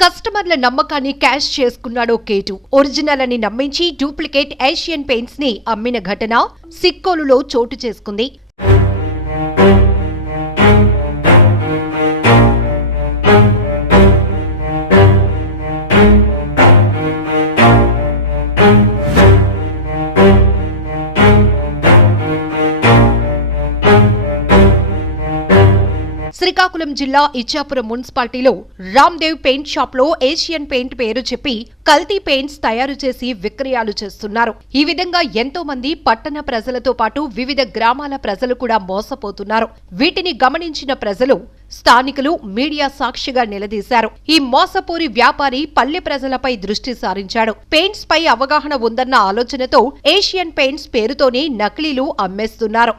కస్టమర్ల నమ్మకాన్ని క్యాష్ చేసుకున్నాడు కేటు. ఒరిజినల్ అని నమ్మించి డూప్లికేట్ ఏషియన్ పెయింట్స్ ని అమ్మిన ఘటన సిక్కోలులో చోటు చేసుకుంది. శ్రీకాకుళం జిల్లా ఇచ్చాపురం మున్సిపాలిటీలో రామ్దేవ్ పెయింట్ షాప్ లో ఏషియన్ పెయింట్ పేరు చెప్పి కల్తీ పెయింట్స్ తయారు చేసి విక్రయాలు చేస్తున్నారు. ఈ విధంగా ఎంతో మంది పట్టణ ప్రజలతో పాటు వివిధ గ్రామాల ప్రజలు కూడా మోసపోతున్నారు. వీటిని గమనించిన ప్రజలు, స్థానికులు మీడియా సాక్షిగా నిలదీశారు. ఈ మోసపూరి వ్యాపారి పల్లె ప్రజలపై దృష్టి సారించాడు. పెయింట్స్ పై అవగాహన ఉందన్న ఆలోచనతో ఏషియన్ పెయింట్స్ పేరుతోనే నకిలీలు అమ్మేస్తున్నారు.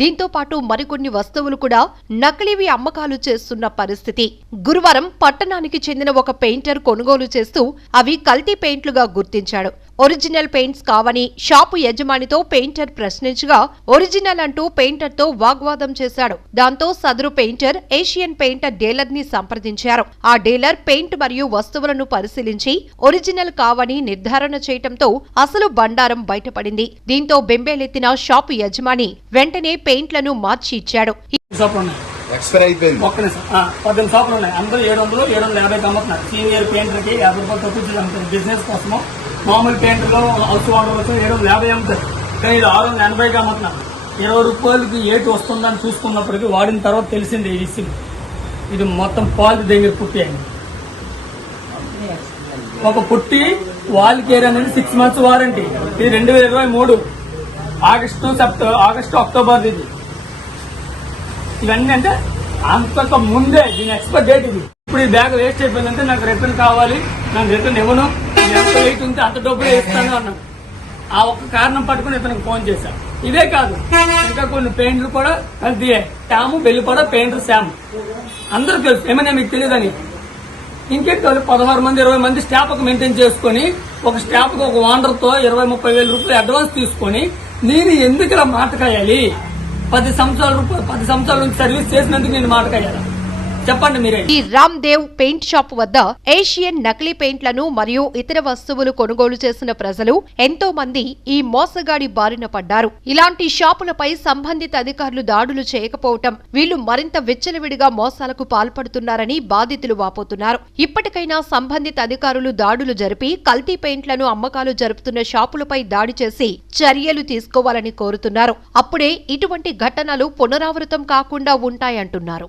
దీంతో పాటు మరికొన్ని వస్తువులు కూడా నకిలీవి అమ్మకాలు చేస్తున్న పరిస్థితి. గురువారం పట్టణానికి చెందిన ఒక పెయింటర్ కొనుగోలు చేస్తూ అవి కల్తీ పెయింట్లుగా గుర్తించాడు. ఒరిజినల్ పెయింట్స్ కావని షాపు యజమానితో పెయింటర్ ప్రశ్నించగా ఒరిజినల్ అంటూ పెయింటర్ తో వాగ్వాదం చేశాడు. దాంతో సదరు పెయింటర్ ఏషియన్ పెయింటర్ డీలర్ ని సంప్రదించారు. ఆ డీలర్ పెయింట్ మరియు వస్తువులను పరిశీలించి ఒరిజినల్ కావని నిర్ధారణ చేయటంతో అసలు బండారం బయటపడింది. దీంతో బెంబేలెత్తిన షాపు యజమాని వెంటనే పెయింట్లను మార్చి ఇచ్చాడు. మామూలు పెయింటర్లో హౌస్ వాటర్ కోసం 750 అమ్ముతారు, కానీ ఇది 680కి అమ్ముతున్నారు. 20 రూపాయలకి ఏటి వస్తుందని చూసుకున్నప్పటికీ వాడిన తర్వాత తెలిసింది ఈ విషయం. ఇది మొత్తం పాలు దగ్గర పుట్టి అయింది. ఒక పుట్టి వాల్ కేర్ అనేది 6 months వారంటీ. ఇది 2023 ఆగస్టు అక్టోబర్. ఇది ఇవన్నీ అంటే అంత ముందే దీని ఎక్స్పైర్ డేట్. ఇది ఇప్పుడు ఈ బ్యాగ్ వేస్ట్ అయిపోయిందంటే నాకు రిటర్న్ కావాలి, నాకు రిటర్న్ ఇవ్వను, ఎంత వెయిట్ ఉంటే అంత డబ్బులు ఇస్తాను అన్నాను. ఆ ఒక్క కారణం పట్టుకుని ఇతనికి ఫోన్ చేశాను. ఇదే కాదు, ఇంకా కొన్ని పెయింట్లు కూడా కల్తీయే. ట్యాము బెల్లిపడ పెయింటర్ శామ్ అందరూ తెలుసు. ఏమైనా మీకు తెలియదని ఇంకేంటి 16 మంది 20 మంది స్టాఫ్ ఒక మెయింటైన్ చేసుకుని ఒక స్టాఫ్ కు ఒక ఓనర్తో 20-30 వేల రూపాయలు అడ్వాన్స్ తీసుకుని నేను ఎందుకు ఇలా మాట కాయాలి? 10 సంవత్సరాల నుంచి సర్వీస్ చేసినందుకు నేను మాట కాయాలి? చెప్పండి మీరే. ఈ రామ్దేవ్ పెయింట్ షాప్ వద్ద ఏషియన్ నకిలీ పెయింట్లను మరియు ఇతర వస్తువులు కొనుగోలు చేసిన ప్రజలు ఎంతో మంది ఈ మోసగాడి బారిన పడ్డారు. ఇలాంటి షాపులపై సంబంధిత అధికారులు దాడులు చేయకపోవటం వీళ్లు మరింత విచ్చలవిడిగా మోసాలకు పాల్పడుతున్నారని బాధితులు వాపోతున్నారు. ఇప్పటికైనా సంబంధిత అధికారులు దాడులు జరిపి కల్తీ పెయింట్లను అమ్మకాలు జరుపుతున్న షాపులపై దాడి చేసి చర్యలు తీసుకోవాలని కోరుతున్నారు. అప్పుడే ఇటువంటి ఘటనలు పునరావృతం కాకుండా ఉంటాయంటున్నారు.